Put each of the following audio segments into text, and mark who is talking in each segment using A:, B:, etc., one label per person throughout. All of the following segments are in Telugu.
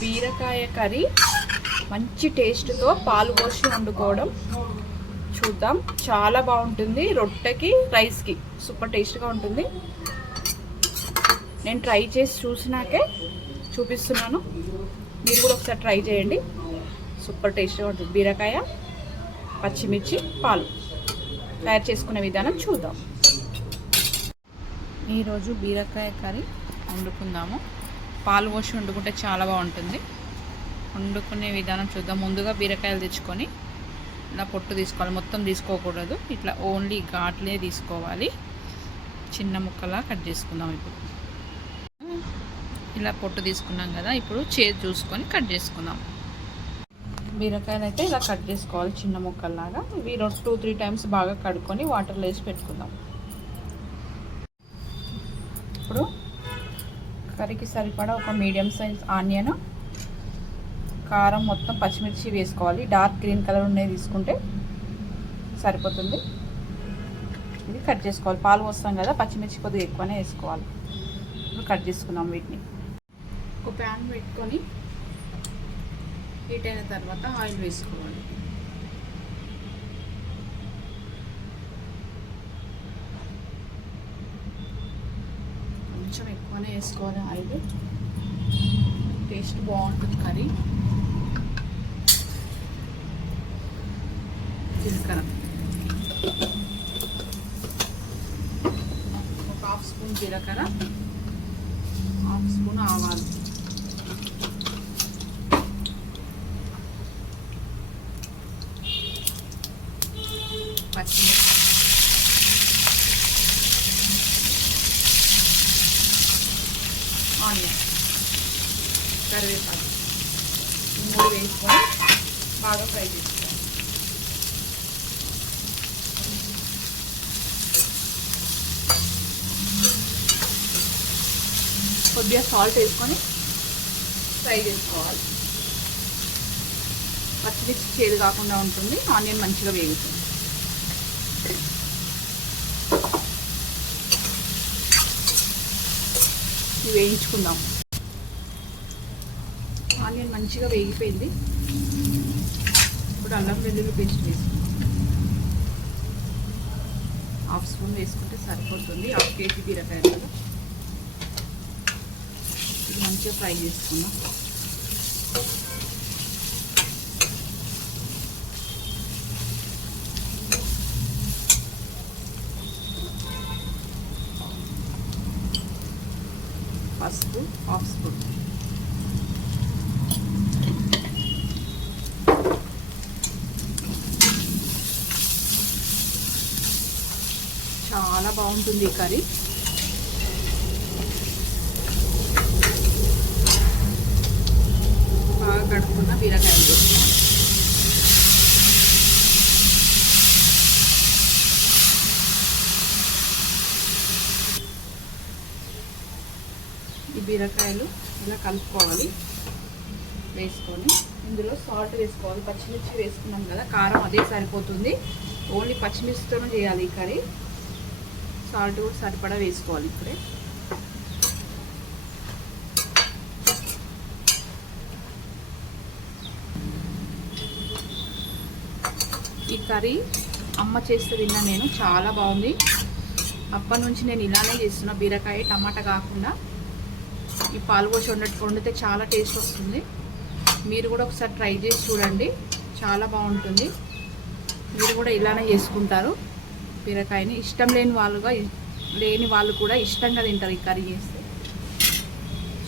A: బీరకాయ కర్రీ. మంచి టేస్ట్తో పాలు పోసి వండుకోవడం. చూద్దాం. చాలా బాగుంటుంది. రొట్టెకి రైస్కి సూపర్ టేస్ట్గా ఉంటుంది. నేను ట్రై చేసి చూసినాకే చూపిస్తున్నాను. మీరు కూడా ఒకసారి ట్రై చేయండి. సూపర్ టేస్ట్గా ఉంటుంది. బీరకాయ పచ్చిమిర్చి పాలు తయారు చేసుకునే విధానం చూద్దాం. ఈరోజు బీరకాయ కర్రీ వండుకుందాము. పాలు పోసి వండుకుంటే చాలా బాగుంటుంది. వండుకునే విధానం చూద్దాం. ముందుగా బీరకాయలు తెచ్చుకొని ఇలా పొట్టు తీసుకోవాలి. మొత్తం తీసుకోకూడదు. ఇట్లా ఓన్లీ ఘాట్లే తీసుకోవాలి. చిన్న ముక్కలా కట్ చేసుకుందాం ఇప్పుడు. ఇలా పొట్టు తీసుకున్నాం కదా ఇప్పుడు చేతి చూసుకొని కట్ చేసుకుందాం. బీరకాయలు అయితే ఇలా కట్ చేసుకోవాలి చిన్న ముక్కల్లాగా. ఇవి టూ త్రీ టైమ్స్ బాగా కడుక్కొని వాటర్లో వేసి పెట్టుకుందాం. ఇప్పుడు కర్రీకి సరిపడా ఒక మీడియం సైజ్ ఆనియన్ కారం మొత్తం పచ్చిమిర్చి వేసుకోవాలి. డార్క్ గ్రీన్ కలర్ ఉన్నది తీసుకుంటే సరిపోతుంది. ఇది కట్ చేసుకోవాలి. పాలు పోస్తాం కదా పచ్చిమిర్చి కొద్దిగా ఎక్కువనే వేసుకోవాలి. ఇప్పుడు కట్ చేసుకున్నాం వీటిని. ఒక ప్యాన్ పెట్టుకొని హీట్ అయిన తర్వాత ఆయిల్ వేసుకోవాలి. కొంచెం ఎక్కువనే వేసుకోవాలి ఆయిల్. టేస్ట్ బాగుంటుంది కర్రీ. జీలకర్ర. ఒక హాఫ్ స్పూన్ జీలకర్ర. హాఫ్ స్పూన్ ఆవాలు. పచ్చిమిర్చి. ఆనియన్ కరివేపాకు ఈ మూడు వేసుకొని బాగా ఫ్రై చేసుకోవాలి. కొద్దిగా సాల్ట్ వేసుకొని ఫ్రై చేసుకోవాలి. పచ్చిమిర్చి చేదు కాకుండా ఉంటుంది ఆనియన్ మంచిగా వేగుతుంది. వేయించుకుందాం. ఆనియన్ మంచిగా వేగిపోయింది. ఇప్పుడు అల్లం వెల్లుల్లి పేస్ట్ వేసుకుందాం. హాఫ్ స్పూన్ వేసుకుంటే సరిపోతుంది. హాఫ్ కేజీ బీరకాయలు ఇది మంచిగా ఫ్రై చేసుకుందాం. పసుపు హాఫ్ స్పూన్ చాలా బాగుంటుంది ఈ కర్రీ. బాగా కడుక్కున్న బీరకాయలు. బీరకాయలు ఇలా కలుపుకోవాలి. వేసుకొని ఇందులో సాల్ట్ వేసుకోవాలి. పచ్చిమిర్చి వేసుకున్నాం కదా కారం అదే సరిపోతుంది. ఓన్లీ పచ్చిమిర్చితోనే చేయాలి ఈ కర్రీ. సాల్ట్ కూడా సరిపడా వేసుకోవాలి ఇప్పుడే. ఈ కర్రీ అమ్మ చేస్తే తిన్నా నేను చాలా బాగుంది. అప్పటి నుంచి నేను ఇలానే చేస్తున్నా బీరకాయ టమాటా కాకుండా. ఈ పాలు పోసి వండట్ వండితే చాలా టేస్ట్ వస్తుంది. మీరు కూడా ఒకసారి ట్రై చేసి చూడండి. చాలా బాగుంటుంది. మీరు కూడా ఇలానే చేసుకుంటారు. బీరకాయని ఇష్టం లేని వాళ్ళుగా లేని వాళ్ళు కూడా ఇష్టంగా తింటారు ఈ కర్రీ చేస్తే.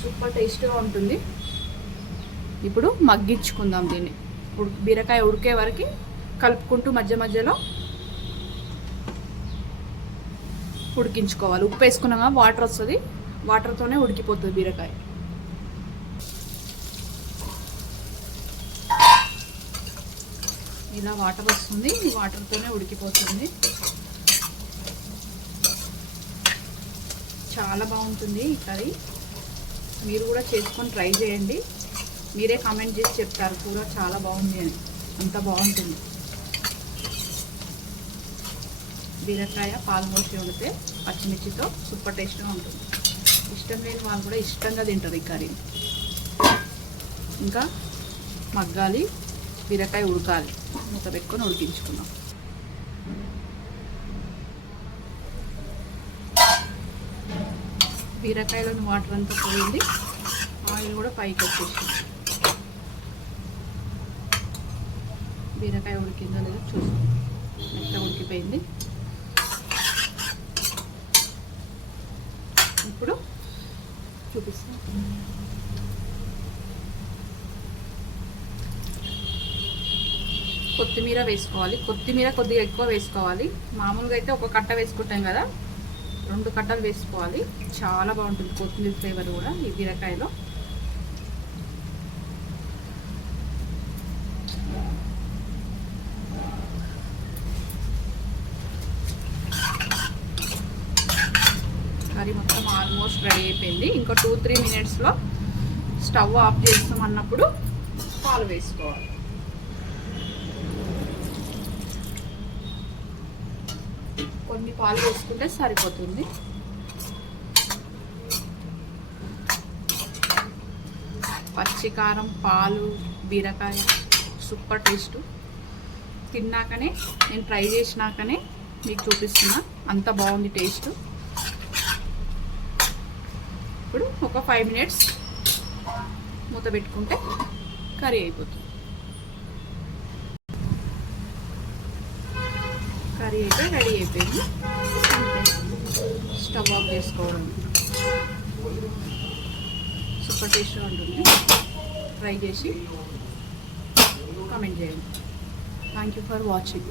A: సూపర్ టేస్ట్గా ఉంటుంది. ఇప్పుడు మగ్గించుకుందాం దీన్ని. బీరకాయ ఉడికే వరకు కలుపుకుంటూ మధ్య మధ్యలో ఉడికించుకోవాలి. ఉప్పు వేసుకున్నాక వాటర్ వస్తుంది. వాటర్తోనే ఉడికిపోతుంది బీరకాయ. ఇలా వాటర్ వస్తుంది వాటర్తోనే ఉడికిపోతుంది. చాలా బాగుంటుంది ఈ కర్రీ. మీరు కూడా చేసుకొని ట్రై చేయండి. మీరే కామెంట్ చేసి చెప్తారు కూర చాలా బాగుంది అని అంత బాగుంటుంది. బీరకాయ పాలు పోసి వండితే పచ్చిమిర్చితో సూపర్ టేస్ట్గా ఉంటుంది. ఇష్టం లేని వాళ్ళు కూడా ఇష్టంగా తింటారు ఈ కర్రీ. ఇంకా మగ్గాలి బీరకాయ ఉడకాలి. మూత పెట్టుకొని ఉడికించుకున్నాం బీరకాయలోని వాటర్ అంతా పోయింది. ఆయిల్ కూడా పైకి వచ్చేసింది. బీరకాయ ఉడికిందో లేదో చూసాం మెత్త ఉడికిపోయింది. ఇప్పుడు చూపిస్తాం కొత్తిమీర వేసుకోవాలి. కొత్తిమీర కొద్దిగా ఎక్కువ వేసుకోవాలి. మామూలుగా అయితే ఒక కట్ట వేసుకుంటాం కదా. రెండు కట్టలు వేసుకోవాలి. చాలా బాగుంటుంది కొత్తిమీర ఫ్లేవర్ కూడా ఈ బీరకాయలో. కర్రీ మొత్తం ఆల్మోస్ట్ రెడీ అయిపోయింది. ఇంకా టూ త్రీ మినిట్స్లో స్టవ్ ఆఫ్ చేస్తాం అన్నప్పుడు పాలు వేసుకోవాలి. కొన్ని పాలు వేసుకుంటే సరిపోతుంది. పచ్చికారం పాలు బీరకాయ సూపర్ టేస్ట్. తిన్నాకనే నేను ట్రై చేసినాకనే మీకు చూపిస్తున్నా. అంత బాగుంది టేస్ట్. ఇప్పుడు ఒక ఫైవ్ మినిట్స్ మూత పెట్టుకుంటే కర్రీ అయిపోతుంది. కర్రీ అయితే రెడీ అయిపోయింది. స్టవ్ ఆఫ్ చేసుకోవడం. సూపర్ టేస్ట్గా ఉంటుంది. ట్రై చేసి కామెంట్ చేయండి. Thank you for watching